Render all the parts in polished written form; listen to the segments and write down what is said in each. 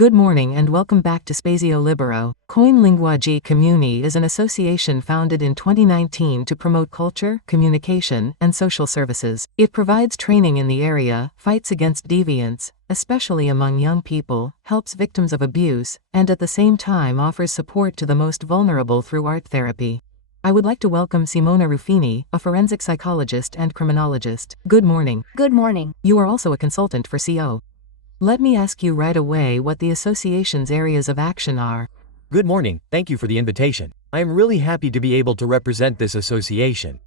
Good morning and welcome back to Spazio Libero. Coin Lingua Comuni is an association founded in 2019 to promote culture, communication, and social services. It provides training in the area, fights against deviance, especially among young people, helps victims of abuse, and at the same time offers support to the most vulnerable through art therapy. I would like to welcome Simona Ruffini, a forensic psychologist and criminologist. Good morning. Good morning. You are also a consultant for CO. Let me ask you right away what the association's areas of action are. Good morning, thank you for the invitation. I am really happy to be able to represent this association.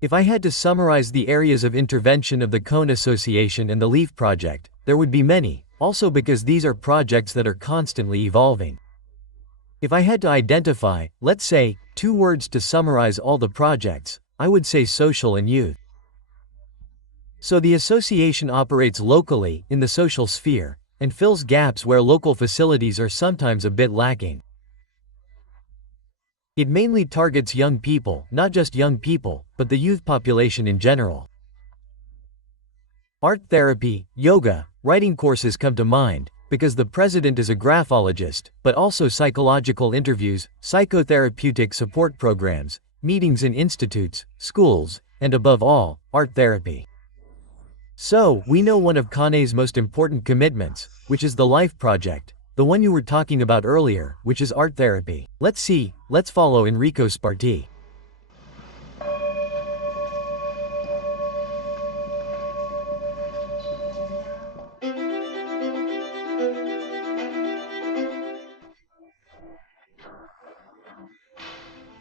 If I had to summarize the areas of intervention of the Cone Association and the LEAF project, there would be many, also because these are projects that are constantly evolving. If I had to identify, let's say, 2 words to summarize all the projects, I would say social and youth. So the association operates locally, in the social sphere, and fills gaps where local facilities are sometimes a bit lacking. It mainly targets young people, not just young people, but the youth population in general. Art therapy, yoga, writing courses come to mind, because the president is a graphologist, but also psychological interviews, psychotherapeutic support programs, meetings in institutes, schools, and above all, art therapy. So, we know one of Kane's most important commitments, which is the LIFE project, the one you were talking about earlier, which is art therapy. Let's follow Enrico Sparti.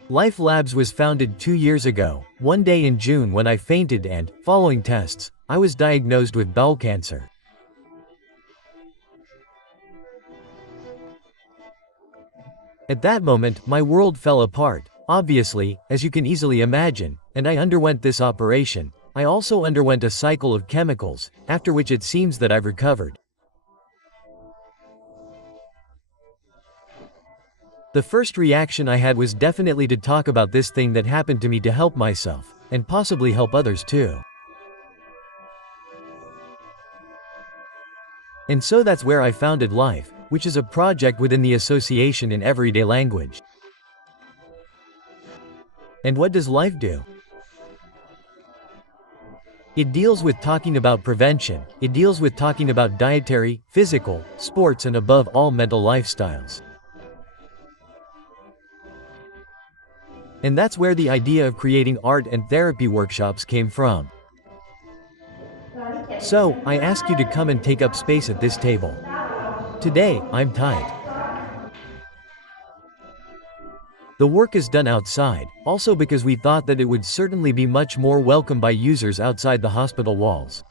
Life Labs was founded 2 years ago, one day in June when I fainted and, following tests, I was diagnosed with bowel cancer. At that moment, my world fell apart, obviously, as you can easily imagine, and I underwent this operation. I also underwent a cycle of chemicals, after which it seems that I've recovered. The first reaction I had was definitely to talk about this thing that happened to me to help myself, and possibly help others too. And so that's where I founded Life, which is a project within the association in everyday language. And what does Life do? It deals with talking about prevention, it deals with talking about dietary, physical, sports and above all mental lifestyles. And that's where the idea of creating art and therapy workshops came from. So, I ask you to come and take up space at this table. Today, I'm tight. The work is done outside, also because we thought that it would certainly be much more welcome by users outside the hospital walls.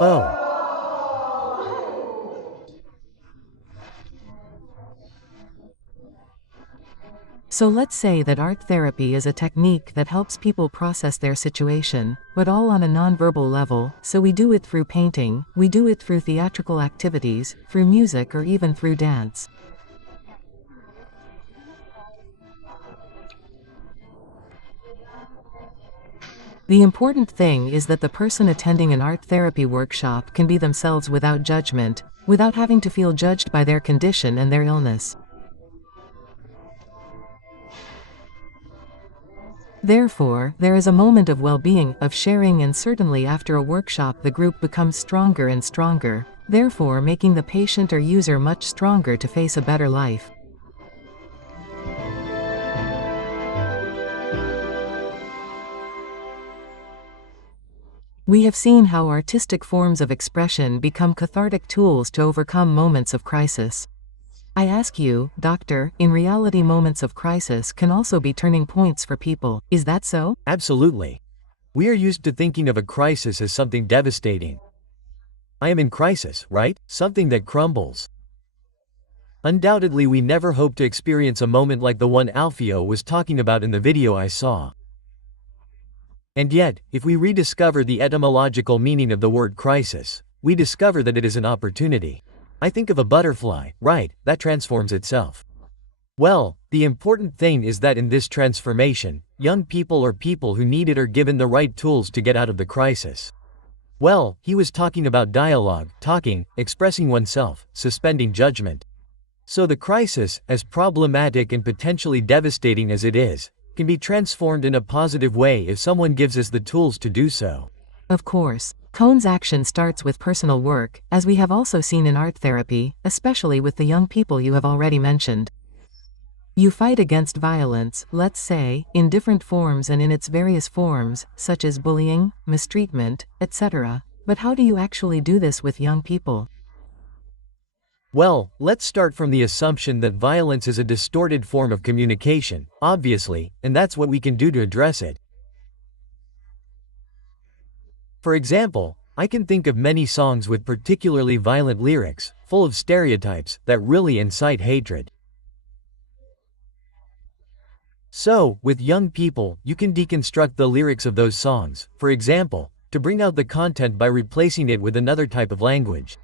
Oh. So let's say that art therapy is a technique that helps people process their situation, but all on a non-verbal level, so we do it through painting, we do it through theatrical activities, through music or even through dance. The important thing is that the person attending an art therapy workshop can be themselves without judgment, without having to feel judged by their condition and their illness. Therefore, there is a moment of well-being, of sharing, and certainly after a workshop the group becomes stronger and stronger, therefore making the patient or user much stronger to face a better life. We have seen how artistic forms of expression become cathartic tools to overcome moments of crisis. I ask you, doctor, in reality moments of crisis can also be turning points for people, is that so? Absolutely. We are used to thinking of a crisis as something devastating. I am in crisis, right? Something that crumbles. Undoubtedly we never hope to experience a moment like the one Alfio was talking about in the video I saw. And yet, if we rediscover the etymological meaning of the word crisis, we discover that it is an opportunity. I think of a butterfly, right, that transforms itself. Well, the important thing is that in this transformation, young people or people who need it are given the right tools to get out of the crisis. Well, he was talking about dialogue, talking, expressing oneself, suspending judgment. So the crisis, as problematic and potentially devastating as it is, can be transformed in a positive way if someone gives us the tools to do so. Of course, Cohn's action starts with personal work, as we have also seen in art therapy, especially with the young people you have already mentioned. You fight against violence, let's say, in different forms and in its various forms, such as bullying, mistreatment, etc. But how do you actually do this with young people? Well, let's start from the assumption that violence is a distorted form of communication, obviously, and that's what we can do to address it. For example, I can think of many songs with particularly violent lyrics, full of stereotypes, that really incite hatred. So, with young people, you can deconstruct the lyrics of those songs, for example, to bring out the content by replacing it with another type of language.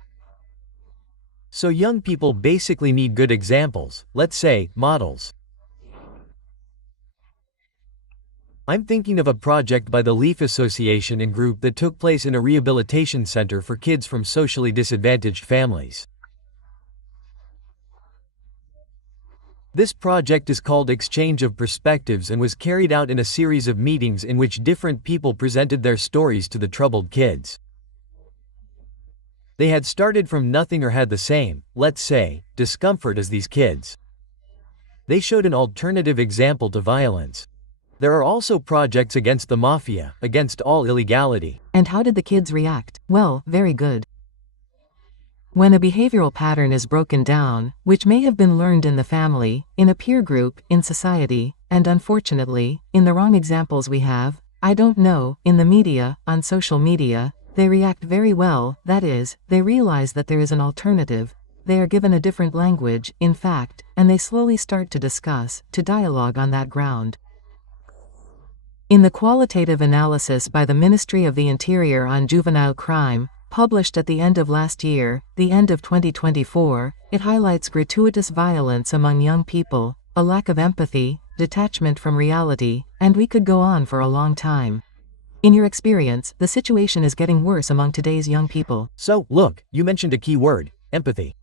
So young people basically need good examples, let's say, models. I'm thinking of a project by the Leaf Association and group that took place in a rehabilitation center for kids from socially disadvantaged families. This project is called Exchange of Perspectives and was carried out in a series of meetings in which different people presented their stories to the troubled kids. They had started from nothing or had the same, let's say, discomfort as these kids. They showed an alternative example to violence. There are also projects against the mafia, against all illegality. And how did the kids react? Well, very good. When a behavioral pattern is broken down, which may have been learned in the family, in a peer group, in society, and unfortunately, in the wrong examples we have, I don't know, in the media, on social media, they react very well, that is, they realize that there is an alternative, they are given a different language, in fact, and they slowly start to discuss, to dialogue on that ground. In the qualitative analysis by the Ministry of the Interior on juvenile crime, published at the end of last year, the end of 2024, it highlights gratuitous violence among young people, a lack of empathy, detachment from reality, and we could go on for a long time. In your experience, the situation is getting worse among today's young people. So, look, you mentioned a key word, empathy.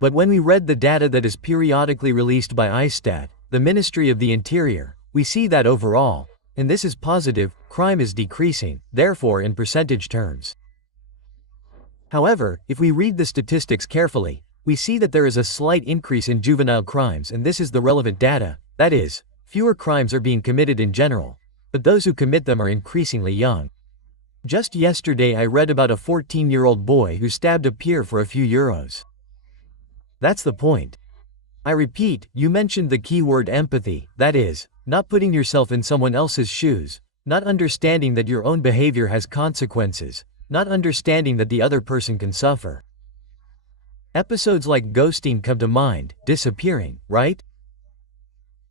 But when we read the data that is periodically released by ISTAT, the Ministry of the Interior, we see that overall, and this is positive, crime is decreasing, therefore in percentage terms. However, if we read the statistics carefully, we see that there is a slight increase in juvenile crimes, and this is the relevant data, that is, fewer crimes are being committed in general, but those who commit them are increasingly young. Just yesterday I read about a 14-year-old boy who stabbed a peer for a few euros. That's the point. I repeat, you mentioned the key word empathy, that is, not putting yourself in someone else's shoes, not understanding that your own behavior has consequences, not understanding that the other person can suffer. Episodes like ghosting come to mind, disappearing, right?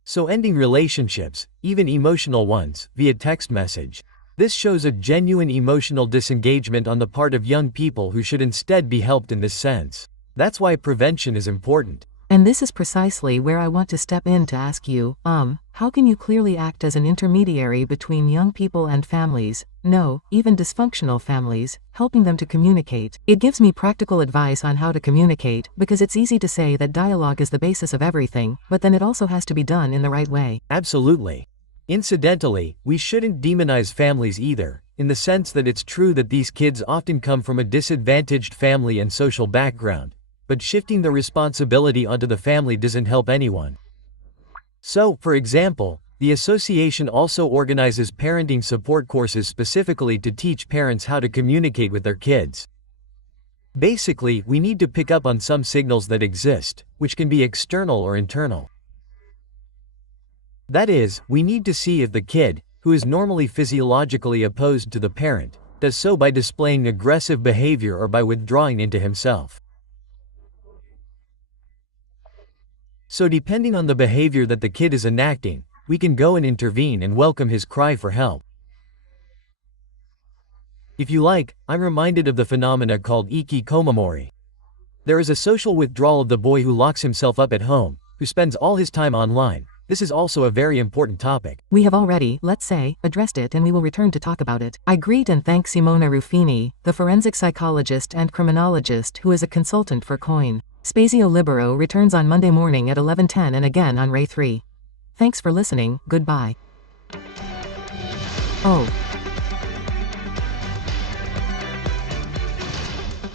So ending relationships, even emotional ones, via text message. This shows a genuine emotional disengagement on the part of young people who should instead be helped in this sense. That's why prevention is important. And this is precisely where I want to step in to ask you, how can you clearly act as an intermediary between young people and families, no, even dysfunctional families, helping them to communicate? It gives me practical advice on how to communicate, because it's easy to say that dialogue is the basis of everything, but then it also has to be done in the right way. Absolutely. Incidentally, we shouldn't demonize families either, in the sense that it's true that these kids often come from a disadvantaged family and social background. But shifting the responsibility onto the family doesn't help anyone. So, for example, the association also organizes parenting support courses specifically to teach parents how to communicate with their kids. Basically, we need to pick up on some signals that exist, which can be external or internal. That is, we need to see if the kid, who is normally physiologically opposed to the parent, does so by displaying aggressive behavior or by withdrawing into himself. So depending on the behavior that the kid is enacting, we can go and intervene and welcome his cry for help. If you like, I'm reminded of the phenomena called ikikomomori. There is a social withdrawal of the boy who locks himself up at home, who spends all his time online, This is also a very important topic. We have already, let's say, addressed it and we will return to talk about it. I greet and thank Simona Ruffini, the forensic psychologist and criminologist who is a consultant for COIN. Spazio Libero returns on Monday morning at 11:10 and again on Rai 3. Thanks for listening, goodbye. Oh.